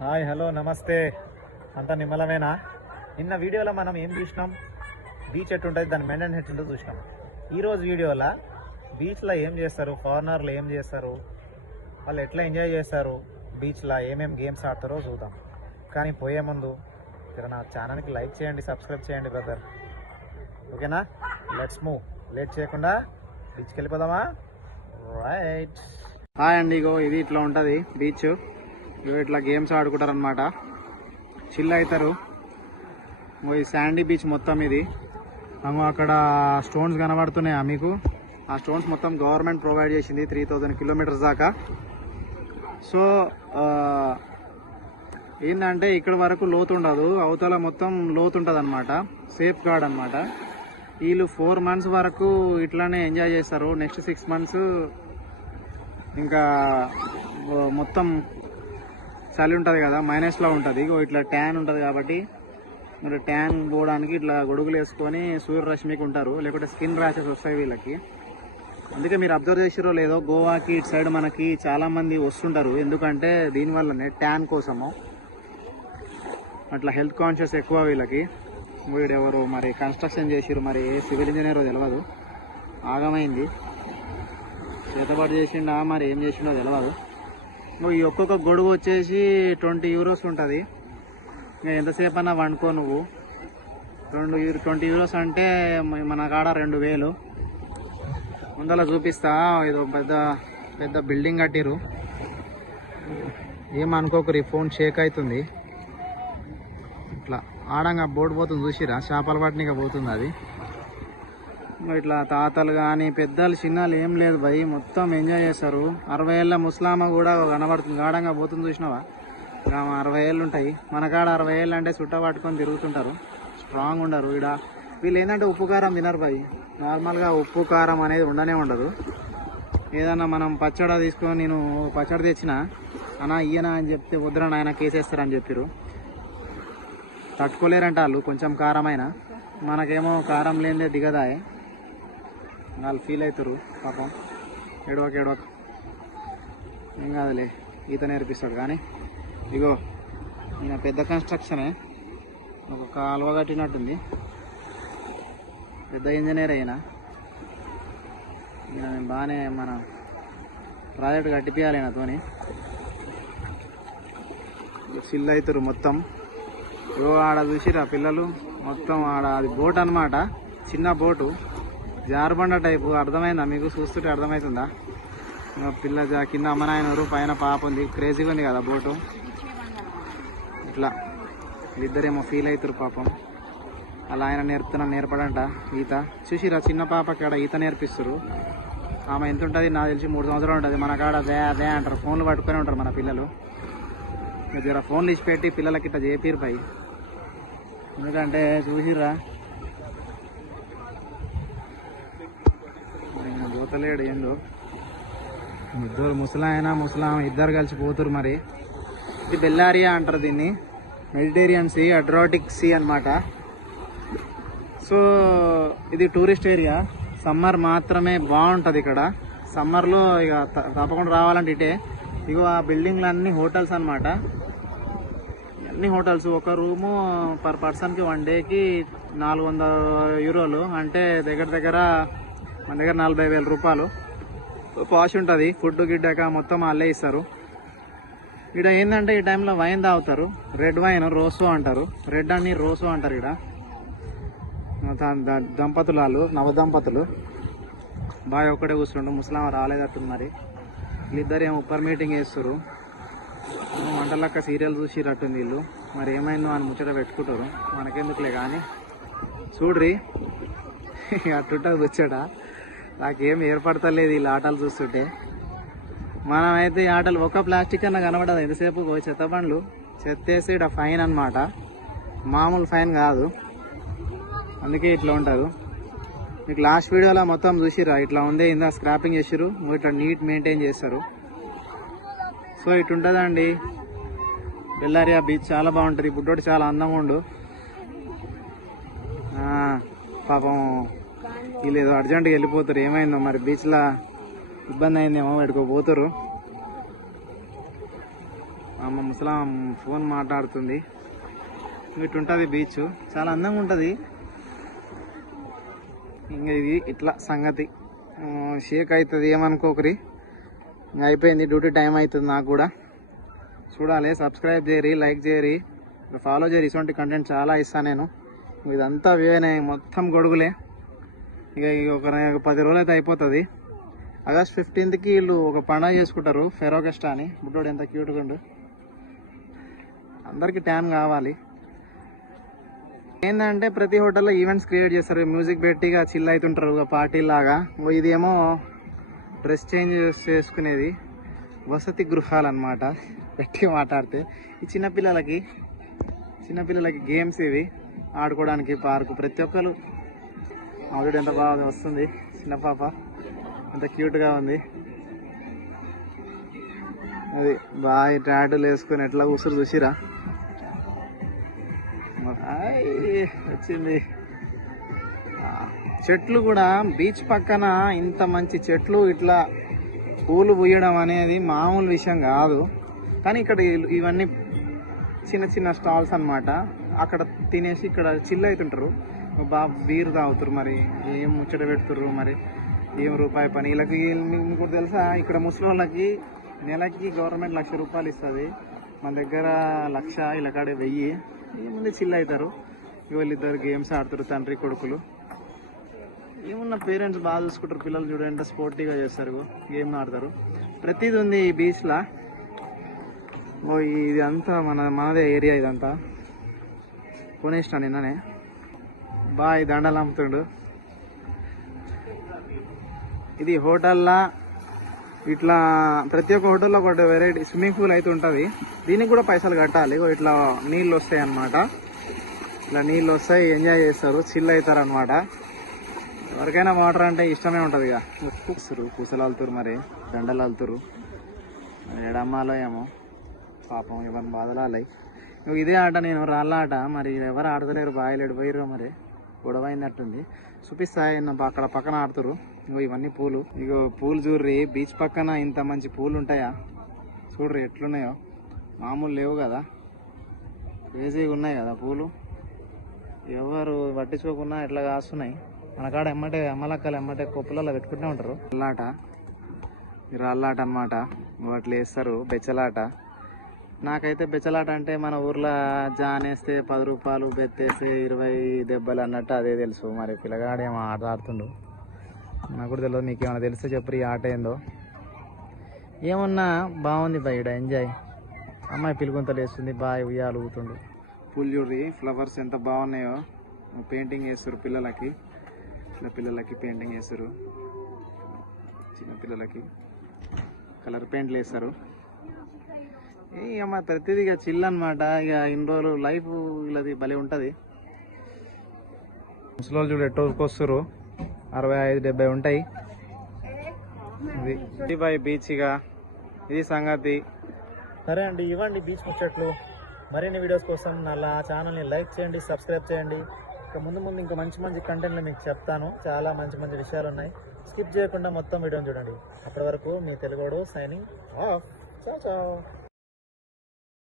Hi hello నమస్తే. అంతా నిమ్మలమేనా? నిన్న వీడియోలో మనం ఏం చూసినాం? బీచ్ ఎట్టు ఉంటుంది దాని మెండన్ హెట్ ఉంటుందో చూసినాం. ఈరోజు వీడియోలో బీచ్లో ఏం చేస్తారు ఫారినర్లు ఏం చేస్తారు వాళ్ళు ఎట్లా ఎంజాయ్ చేస్తారు బీచ్లో ఏమేమి గేమ్స్ ఆడతారో చూద్దాం. కానీ పోయే ముందు ఇక్కడ నా ఛానల్కి లైక్ చేయండి సబ్స్క్రైబ్ చేయండి బ్రదర్. ఓకేనా? Let's move. లేట్ చేయకుండా బీచ్కి వెళ్ళిపోదామా? రైట్. హాయ్ అండి ఇగో ఇది ఇట్లా ఉంటుంది బీచ్. ఇట్లా గేమ్స్ ఆడుకుంటారు అనమాట చిల్ అవుతారు ఈ శాండీ బీచ్ మొత్తం ఇది. అక్కడ స్టోన్స్ కనబడుతున్నాయా మీకు? ఆ స్టోన్స్ మొత్తం గవర్నమెంట్ ప్రొవైడ్ చేసింది త్రీ థౌజండ్ కిలోమీటర్స్ దాకా. సో ఏంటంటే ఇక్కడ వరకు లోతు ఉండదు. అవతల మొత్తం లోతు ఉంటుంది అనమాట సేఫ్ గార్డ్ అనమాట వీళ్ళు ఫోర్ మంత్స్ వరకు ఇట్లానే ఎంజాయ్ చేస్తారు. నెక్స్ట్ సిక్స్ మంత్స్ ఇంకా మొత్తం చలి ఉంటుంది కదా మైనస్లో ఉంటుంది. ఇగో ఇట్లా ట్యాన్ ఉంటుంది కాబట్టి మీరు ట్యాన్ పోవడానికి ఇట్లా గొడుగులు వేసుకొని సూర్యరశ్మికి ఉంటారు. లేకుంటే స్కిన్ ర్యాషెస్ వస్తాయి వీళ్ళకి. అందుకే మీరు అబ్జర్వ్ చేసారో లేదో గోవాకి ఇటు సైడ్ మనకి చాలామంది వస్తుంటారు. ఎందుకంటే దీనివల్లనే ట్యాన్ కోసము. అట్లా హెల్త్ కాన్షియస్ ఎక్కువ వీళ్ళకి. వీడు ఎవరు మరి కన్స్ట్రక్షన్ చేసిరు మరి ఏ సివిల్ ఇంజనీరో తెలియదు ఆగమైంది. చేతపాటు చేసిండా మరి ఏం చేసిండో తెలియదు ఈ ఒక్కొక్క గొడుగు వచ్చేసి ట్వంటీ యూరోస్ ఉంటుంది. ఎంతసేపు అన్నా వండుకో నువ్వు. రెండు ట్వంటీ యూరోస్ అంటే మన కాడ రెండు వేలు. ముందర చూపిస్తా ఏదో పెద్ద పెద్ద బిల్డింగ్ కట్టిరు ఏమనుకోకరి ఫోన్ షేక్ అవుతుంది ఇట్లా ఆడంగా బోర్డు పోతుంది చూసిరా చేపల పట్టినగా పోతుంది అది. ఇట్లా తాతలు కానీ పెద్దలు చిన్నలు ఏం లేదు భయ్. మొత్తం ఎంజాయ్ చేస్తారు అరవై ఏళ్ళ ముస్లామా కూడా కనబడుతుంది. గాఢంగా పోతుంది చూసినావా? ఇక అరవై ఏళ్ళు ఉంటాయి. మన కాడ అరవై ఏళ్ళు అంటే చుట్ట పట్టుకొని తిరుగుతుంటారు. స్ట్రాంగ్ ఉండరు ఇక్కడ వీళ్ళు ఏంటంటే ఉప్పు కారం తినరు భయ్. నార్మల్గా ఉప్పు కారం అనేది ఉండనే ఉండదు. ఏదన్నా మనం పచ్చడి తీసుకొని నేను పచ్చడి తెచ్చిన అన్నా ఈయన అని చెప్తే వద్దురా నాయన కేసేస్తారని చెప్పారు తట్టుకోలేరంట వాళ్ళు. కొంచెం కారమైన. మనకేమో కారం లేనిదే దిగదాయే. వాళ్ళు ఫీల్ అవుతారు పాపం. ఎడవక ఎడవక ఏం కాదులే ఈత నేర్పిస్తాడు. కానీ ఇగో ఈయన పెద్ద కన్స్ట్రక్షనే ఒక కాలువ కట్టినట్టుంది. పెద్ద ఇంజనీర్ అయినా. ఈయన మేము బాగానే మన ప్రాజెక్ట్ కట్టిపియాలి నాతోని ఫిల్ అవుతారు మొత్తం. ఇగో ఆడ చూసిరా పిల్లలు? మొత్తం ఆడ అది బోట్ అన్నమాట. చిన్న బోటు జారుబండ టైపు అర్థమైందా? మీకు చూస్తుంటే అర్థమవుతుందా పిల్ల జా కింద అమ్మనాయనరు పైన పాప ఉంది. క్రేజీగా ఉంది కదా బోటు? ఇట్లా. వీళ్ళిద్దరేమో ఫీల్ అవుతారు పాపం. అలా ఆయన నేర్పుతున్నా నేర్పడంట ఈత. చూసిరా చిన్న పాపకి ఆడ ఈత నేర్పిస్తారు ఆమె ఎంత ఉంటుంది నాకు తెలిసి మూడు సంవత్సరాలు ఉంటుంది. మన కాడ అదే అదే అంటారు. ఫోన్లు పట్టుకొని ఉంటారు మన పిల్లలు. జర ఫోన్లు ఇచ్చిపెట్టి పిల్లలకి ఇట్లా చేపిరు పై. ఎందుకంటే చూసిరా ఆయన పోతలేడు ఏందో? ఇద్దరు ముసలాయన ముసలాం ఇద్దరు కలిసి పోతురు మరి. ఇది బెల్లారియా అంటారు దీన్ని. మెడిటేరియన్ సీ అడ్రాటిక్ సీ అనమాట సో ఇది టూరిస్ట్ ఏరియా. సమ్మర్ మాత్రమే బాగుంటుంది ఇక్కడ. సమ్మర్లో ఇక తప్పకుండా రావాలంటే ఇటే. ఇగో ఆ బిల్డింగ్లు అన్ని హోటల్స్ అన్నమాట. అన్ని హోటల్స్. ఒక రూము పర్ పర్సన్కి వన్ డేకి నాలుగు వందల యూరోలు. అంటే దగ్గర దగ్గర మన దగ్గర నలభై వేల రూపాయలు. పాష్ ఉంటుంది. ఫుడ్ గిడ్డాక మొత్తం వాళ్ళే ఇస్తారు. ఇక్కడ ఏంటంటే ఈ టైంలో వైన్ తాగుతారు. రెడ్ వైన్ రోసో అంటారు. రెడ్ అని రోసో అంటారు ఇక్కడ దంపతులు వాళ్ళు నవదంపతులు బాగా ఒక్కడే కూర్చుండు. ముసలాం రాలేదట్టుంది మరి. వీళ్ళిద్దరు ఏమో ఉప్పర్ మీటింగ్ వేస్తారు మంటలక్క సీరియల్ చూసిరట్టుంది వీళ్ళు. మరి ఏమైందో అని ముచ్చట పెట్టుకుంటారు. మనకెందుకులే కానీ. చూడ్రి. అట్టుంటుంది వచ్చాడా నాకేం ఏర్పడతలేదు వీళ్ళ ఆటలు చూస్తుంటే. మనమైతే ఈ ఆటలు ఒక ప్లాస్టిక్ అన్న కనబడదు. ఎంతసేపు చెత్త బండ్లు? చెత్తేసి ఇక్కడ ఫైన్ అన్నమాట. మామూలు ఫైన్ కాదు. అందుకే ఇట్లా ఉంటుంది. మీకు లాస్ట్ వీడియోలో మొత్తం చూసిరా ఇట్లా ఉందే ఇందా స్క్రాపింగ్ చేసిరు ఇట్లా నీట్ మెయింటైన్ చేస్తారు. సో ఇటు ఉంటుందండి. బెల్లారియా బీచ్ చాలా బాగుంటుంది. బుడ్డోడు చాలా అందంగా ఉండు. పాపం వీళ్ళు ఏదో అర్జెంట్గా వెళ్ళిపోతారు. ఏమైందో మరి బీచ్లో ఇబ్బంది అయిందేమో వాడికి పోతారు అమ్మ ముసలాం ఫోన్ మాట్లాడుతుంది. ఇటుంటుంది బీచ్ చాలా అందంగా ఉంటుంది. ఇంకా ఇది ఇట్లా సంగతి. షేక్ అవుతుంది ఏమనుకోకరి? ఇంకా అయిపోయింది డ్యూటీ టైం అవుతుంది నాకు కూడా. చూడాలి సబ్స్క్రైబ్ చేయరి లైక్ చేయరి ఫాలో చేయరు ఇటువంటి కంటెంట్ చాలా ఇస్తాను నేను. ఇదంతా వేనే మొత్తం గొడుగులే. ఇక ఒక పది రోజులు అయితే అయిపోతుంది. ఆగస్ట్ ఫిఫ్టీన్త్కి వీళ్ళు ఒక పండుగ చేసుకుంటారు ఫెరోగెస్టా అని. బుడ్డోడు ఎంత క్యూట్గా ఉండు. అందరికీ ట్యాన్ కావాలి. ఏంటంటే ప్రతి హోటల్లో ఈవెంట్స్ క్రియేట్ చేస్తారు. మ్యూజిక్ పెట్టి చిల్ అవుతుంటారు ఒక పార్టీ లాగా. ఇదేమో డ్రెస్ చేంజ్ చేసుకునేది. వసతి గృహాలు అనమాట గట్టిగా మాట్లాడితే. ఈ చిన్నపిల్లలకి చిన్నపిల్లలకి గేమ్స్ ఇవి ఆడుకోవడానికి పార్కు ప్రతి ఒక్కరు ఆల్రెడీ ఎంత బాగా వస్తుంది చిన్న పాప. ఎంత క్యూట్గా ఉంది. అది బాగా ట్రాటులు వేసుకొని ఎట్లా కూసురు చూసిరా? వచ్చింది. చెట్లు కూడా బీచ్ పక్కన ఇంత మంచి చెట్లు ఇట్లా పూలు పూయడం అనేది మామూలు విషయం కాదు. కానీ ఇక్కడ ఇవన్నీ చిన్న చిన్న స్టాల్స్ అన్నమాట. అక్కడ తినేసి ఇక్కడ చిల్ అవుతుంటారు. బాబు బీర్ తాగుతారు మరి. ఏం ముచ్చట పెడుతుర్రు మరి. ఏం రూపాయి పని. వీళ్ళకి మీకు తెలుసా? ఇక్కడ ముసలి వాళ్ళకి నెలకి గవర్నమెంట్ లక్ష రూపాయలు ఇస్తుంది. మన దగ్గర లక్ష ఇలా కాడే వెయ్యి. ఏముంది చిల్ అవుతారు. వీళ్ళిద్దరు గేమ్స్ ఆడుతారు తండ్రి కొడుకులు. ఏమున్న పేరెంట్స్ బాగా చూసుకుంటారు. పిల్లలు చూడండి స్పోర్టీగా చేస్తారు. గేమ్ ఆడతారు. ప్రతిదీ ఉంది ఈ బీచ్లో ఓ ఇది అంతా మన మనదే ఏరియా ఇదంతా. కొనేసిన నిన్ననే. బాయ్ దండలు అమ్ముతుండు. ఇది హోటల్లా ఇట్లా ప్రతి ఒక్క హోటల్లో ఒక వెరైటీ స్విమ్మింగ్ పూల్ అయితే ఉంటుంది. దీనికి కూడా పైసలు కట్టాలి. ఇట్లా నీళ్ళు వస్తాయి అన్నమాట. ఇట్లా నీళ్ళు వస్తాయి ఎంజాయ్ చేస్తారు చిల్ అవుతారు అనమాట ఎవరికైనా వాటర్ అంటే ఇష్టమే ఉంటుంది ఇక కూసురు పూసలు అల్తురు మరి దండలు అల్తురు ఎడమ్మాలో ఏమో. పాపం ఎవరిని బాధలాలి. ఇదే ఆట నేను రాళ్ళ ఆట. మరి ఎవరు ఆడతలేరు బాయలేడు పోయిర్రో మరి. గొడవైనట్టుంది. చూపిస్తా అక్కడ పక్కన ఆడుతురు ఇగో ఇవన్నీ పూలు. ఇగో పూలు చూడ్రి. బీచ్ పక్కన ఇంత మంచి పూలు ఉంటాయా చూడ్రి ఎట్లున్నాయో. మామూలు లేవు కదా. క్రేజీగా ఉన్నాయి కదా పూలు. ఎవరు పట్టించుకోకుండా ఎట్లా కాస్తున్నాయి? మన కాడ ఎమ్మటే అమ్మలక్కలు ఎమ్మటే కొప్పులలో పెట్టుకుంటూ ఉంటారు. అల్లాట. మీరు అల్లాట అనమాట వాటిలో వేస్తారు. బెచ్చలాట. నాకైతే బెచ్చలాట అంటే మన ఊర్లో జానేస్తే పది రూపాయలు బెత్తేస్తే ఇరవై దెబ్బలు అన్నట్టు అదే తెలుసు. మరి పిల్లగాడు ఏమో ఆట ఆడుతుండు. నాకు కూడా తెలియదు మీకు ఏమైనా తెలిస్తే చెప్పరు ఈ ఆట ఏందో. ఏమన్నా? బాగుంది బయట ఎంజాయ్ అమ్మాయి పిలుగుంత లేస్తుంది బాయ్ ఉయ్యాలు ఊగుతుండు. పూలు చూడి ఫ్లవర్స్ ఎంత బాగున్నాయో. పెయింటింగ్ వేస్తారు పిల్లలకి. చిన్న పిల్లలకి పెయింటింగ్ వేస్తారు చిన్న పిల్లలకి. కలర్ పెయింట్లు వేస్తారు అమ్మ ప్రతిదీ ఇక చిల్ అనమాట ఇక ఇన్ని రోజులు లైఫ్ ఇలాది భలే ఉంటుంది. ముసలోళ్ళు చూడు ఎట్టోకి వస్తారు అరవై ఐదు డెబ్బై ఉంటాయి. ఇది బై బీచ్ ఇక. ఇది సంగతి. సరే అండి ఇవ్వండి బీచ్ ముచ్చట్లు. మరిన్ని వీడియోస్ కోసం నా ఛానల్ని లైక్ చేయండి సబ్స్క్రైబ్ చేయండి. ఇక ముందు ముందు ఇంకా మంచి మంచి కంటెంట్లు మీకు చెప్తాను. చాలా మంచి మంచి విషయాలు ఉన్నాయి. స్కిప్ చేయకుండా మొత్తం వీడియోని చూడండి. అప్పటి వరకు మీ తెలుగుడు సైనింగ్ ఆఫ్ చావ్ చావ్